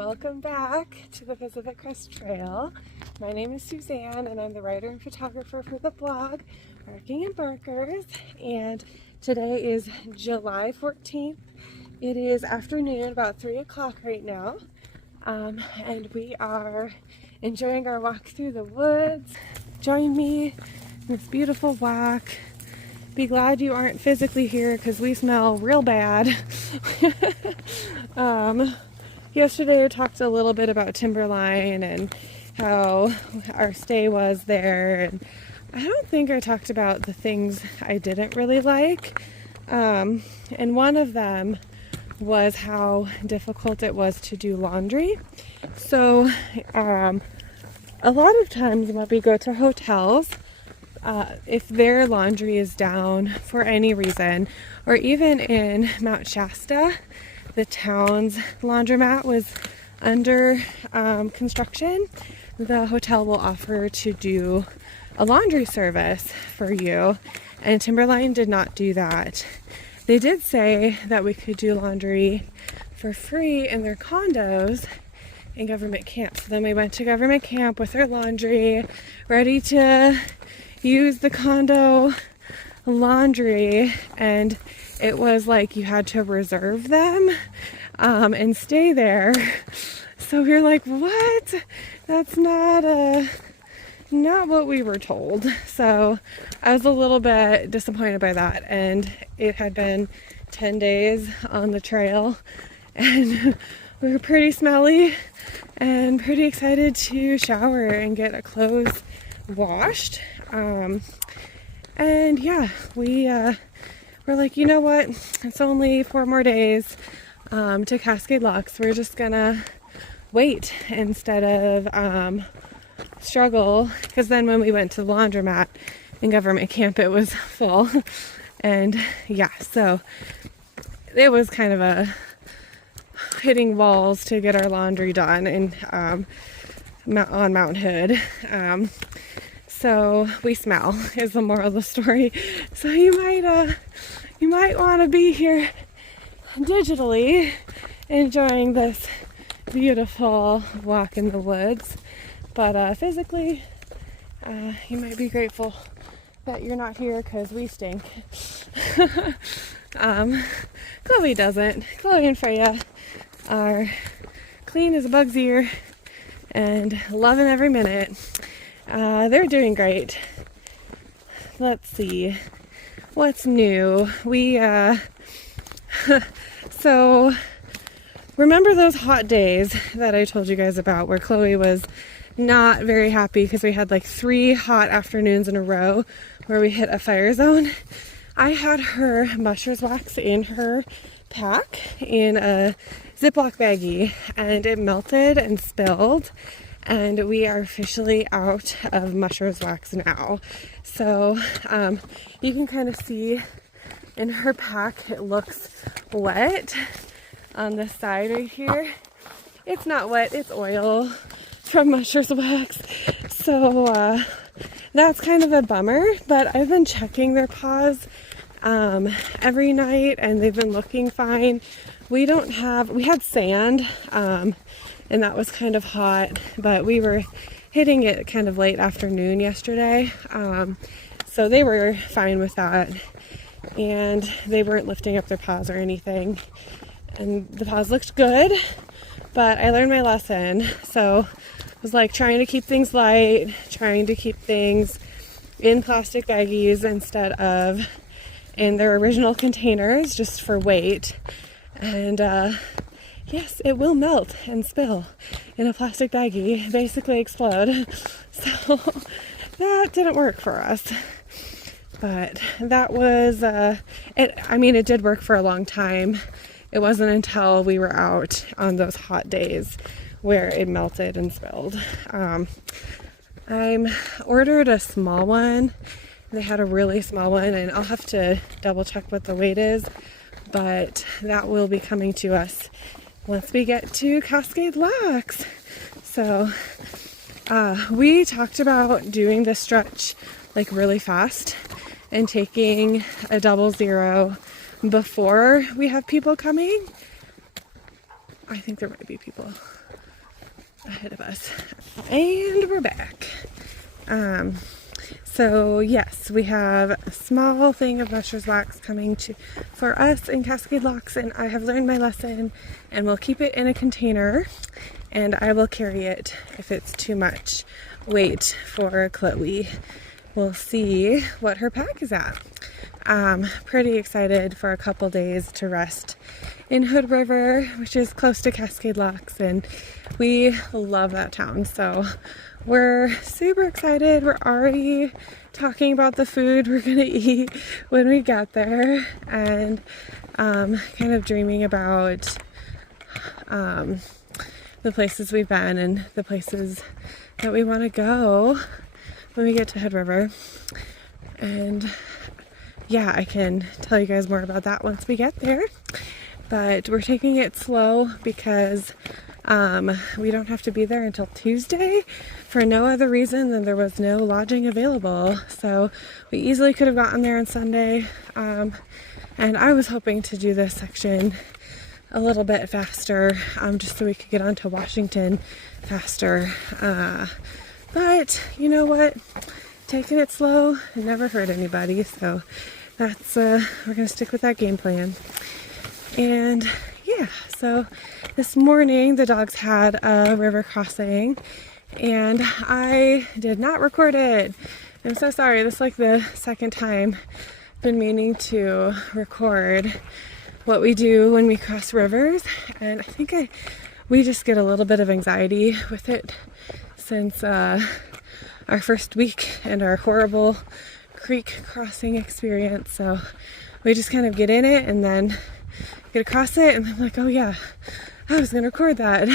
welcome back to the Pacific Crest Trail. My name is Suzanne and I'm the writer and photographer for the blog Barking and Barkers, and today is July 14th. It is afternoon, about 3 o'clock right now, and we are enjoying our walk through the woods. Join me in this beautiful walk. Be glad you aren't physically here because we smell real bad. Yesterday I talked a little bit about Timberline and how our stay was there, and I don't think I talked about the things I didn't really like, and one of them was how difficult it was to do laundry. So a lot of times when we go to hotels, if their laundry is down for any reason, or even in Mount Shasta, the town's laundromat was under construction, the hotel will offer to do a laundry service for you, and Timberline did not do that. They did say that we could do laundry for free in their condos in government camp. So then we went to government camp with our laundry, ready to use the condo laundry, and it was like you had to reserve them and stay there. So we were like, what? That's not what we were told. So I was a little bit disappointed by that, and it had been 10 days on the trail and we were pretty smelly and pretty excited to shower and get our clothes washed. And yeah, we're like, you know what, it's only 4 more days to Cascade Locks. We're just gonna wait instead of struggle, because then when we went to the laundromat in government camp, it was full. And yeah, so it was kind of a hitting walls to get our laundry done in on Mount Hood. So we smell is the moral of the story. So you might want to be here digitally enjoying this beautiful walk in the woods, but physically you might be grateful that you're not here because we stink. Chloe doesn't. Chloe and Freya are clean as a bug's ear and loving every minute. They're doing great. Let's see what's new. We so remember those hot days that I told you guys about where Chloe was not very happy because we had like 3 hot afternoons in a row where we hit a fire zone? I had her mushroom wax in her pack in a Ziploc baggie, and it melted and spilled, and we are officially out of mushroom wax now. So you can kind of see in her pack it looks wet on the side right here. It's not wet, it's oil from mushroom wax. So that's kind of a bummer, but I've been checking their paws every night and they've been looking fine. We had sand, and that was kind of hot, but we were hitting it kind of late afternoon yesterday. So they were fine with that, and they weren't lifting up their paws or anything, and the paws looked good, but I learned my lesson. So I was like trying to keep things light, trying to keep things in plastic baggies instead of in their original containers, just for weight. And yes, it will melt and spill in a plastic baggie, basically explode. So that didn't work for us. But that was, it did work for a long time. It wasn't until we were out on those hot days where it melted and spilled. I ordered a small one. They had a really small one, and I'll have to double check what the weight is, but that will be coming to us once we get to Cascade Locks. So we talked about doing this stretch like really fast and taking a 00 before we have people coming. I think there might be people ahead of us. And we're back. So yes, we have a small thing of Musher's wax coming for us in Cascade Locks, and I have learned my lesson, and we'll keep it in a container, and I will carry it if it's too much weight for Chloe. We'll see what her pack is at. Pretty excited for a couple days to rest in Hood River, which is close to Cascade Locks, and we love that town, so we're super excited. We're already talking about the food we're gonna eat when we get there, and kind of dreaming about the places we've been and the places that we want to go when we get to Hood River. And yeah, I can tell you guys more about that once we get there, but we're taking it slow because we don't have to be there until Tuesday for no other reason than there was no lodging available. So we easily could have gotten there on Sunday, and I was hoping to do this section a little bit faster, just so we could get onto Washington faster. But you know what? Taking it slow never hurt anybody, so that's we're gonna stick with that game plan. And yeah, so this morning the dogs had a river crossing, and I did not record it. I'm so sorry. This is like the second time I've been meaning to record what we do when we cross rivers, and I think we just get a little bit of anxiety with it since our first week and our horrible creek crossing experience. So we just kind of get in it and then get across it, and I'm like, oh yeah, I was gonna record that.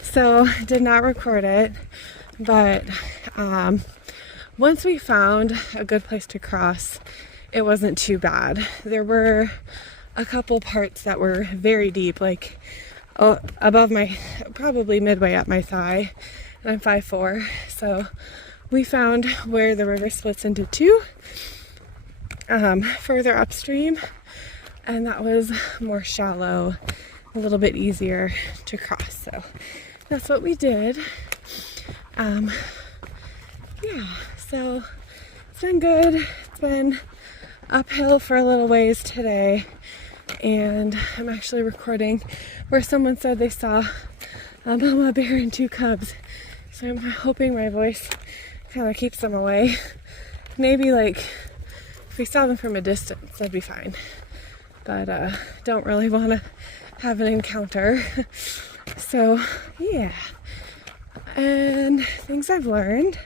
So did not record it, but once we found a good place to cross, it wasn't too bad. There were a couple parts that were very deep, like above probably midway up my thigh, and I'm 5'4", so we found where the river splits into two further upstream, and that was more shallow, a little bit easier to cross, so that's what we did. Yeah, so it's been good. It's been uphill for a little ways today, and I'm actually recording where someone said they saw a mama bear and two cubs, so I'm hoping my voice kind of keeps them away. Maybe like if we saw them from a distance, that'd be fine, but don't really want to have an encounter. So yeah, and things I've learned.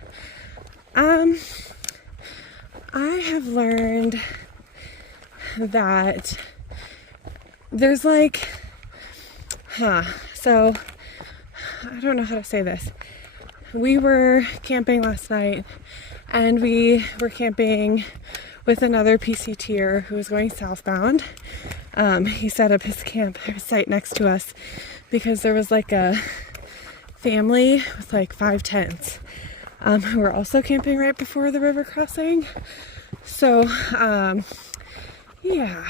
I have learned that there's like, so I don't know how to say this. We were camping last night, and we were camping with another PCTer who was going southbound. He set up his site next to us because there was like a family with like 5 tents who were also camping right before the river crossing. So yeah,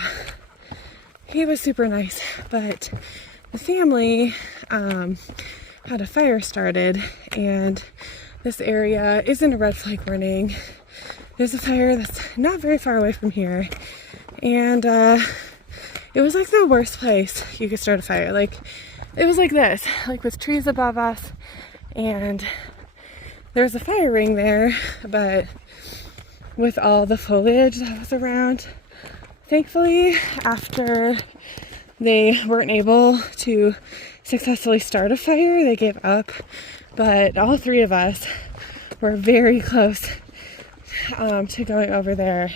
he was super nice, but the family had a fire started, and this area isn't a red flag warning. There's a fire that's not very far away from here, and it was like the worst place you could start a fire. Like, it was like this, like with trees above us, and there's a fire ring there, but with all the foliage that was around. Thankfully, after they weren't able to successfully start a fire, they gave up, but all 3 of us were very close to going over there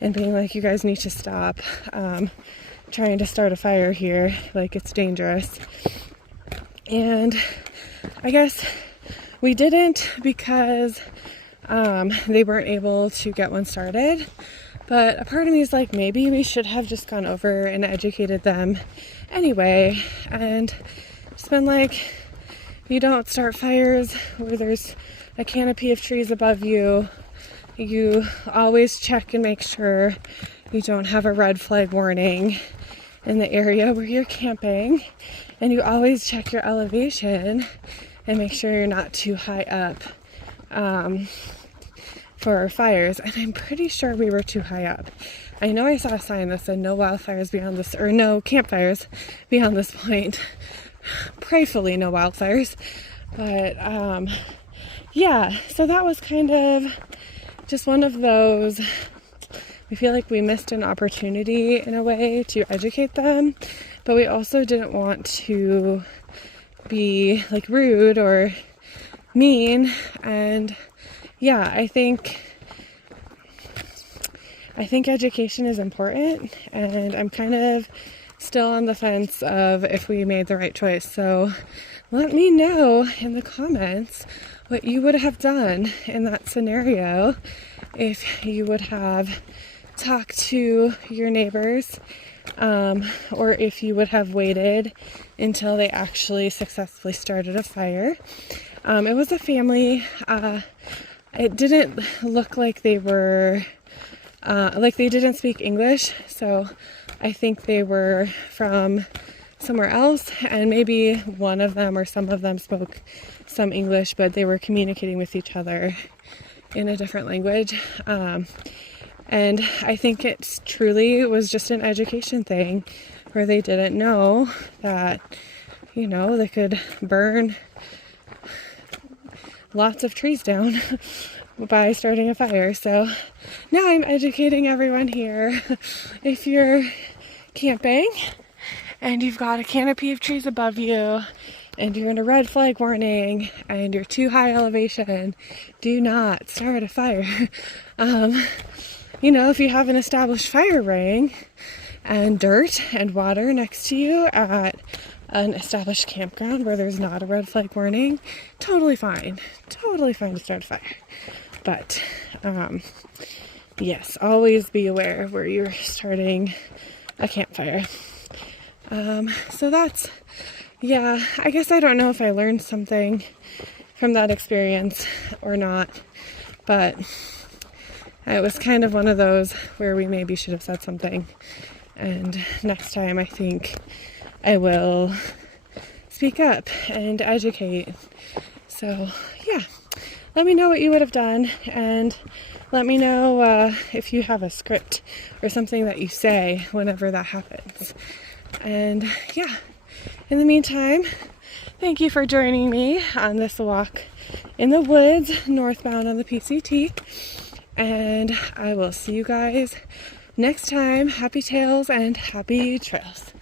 and being like, you guys need to stop trying to start a fire here, like it's dangerous. And I guess we didn't because they weren't able to get one started, but a part of me is like, maybe we should have just gone over and educated them anyway, and just been like, you don't start fires where there's a canopy of trees above you. You always check and make sure you don't have a red flag warning in the area where you're camping. And you always check your elevation and make sure you're not too high up for fires. And I'm pretty sure we were too high up. I know I saw a sign that said no wildfires beyond this, or no campfires beyond this point. Prayfully no wildfires. But yeah, so that was kind of just one of those. We feel like we missed an opportunity in a way to educate them, but we also didn't want to be like rude or mean. And yeah, I think education is important, and I'm kind of still on the fence of if we made the right choice. So let me know in the comments what you would have done in that scenario, if you would have talked to your neighbors, or if you would have waited until they actually successfully started a fire. It was a family. It didn't look like they were, like they didn't speak English, so I think they were from somewhere else, and maybe one of them or some of them spoke some English, but they were communicating with each other in a different language. And I think it truly was just an education thing where they didn't know that, you know, they could burn lots of trees down by starting a fire. So now I'm educating everyone here. If you're camping and you've got a canopy of trees above you and you're in a red flag warning and you're too high elevation, do not start a fire. You know, if you have an established fire ring and dirt and water next to you at an established campground where there's not a red flag warning, totally fine to start a fire. But yes, always be aware where you're starting a campfire. So that's, yeah, I guess I don't know if I learned something from that experience or not, but it was kind of one of those where we maybe should have said something. And next time I think I will speak up and educate. So yeah, let me know what you would have done, and let me know if you have a script or something that you say whenever that happens. And yeah, in the meantime, thank you for joining me on this walk in the woods northbound on the PCT. And I will see you guys next time. Happy trails and happy trails.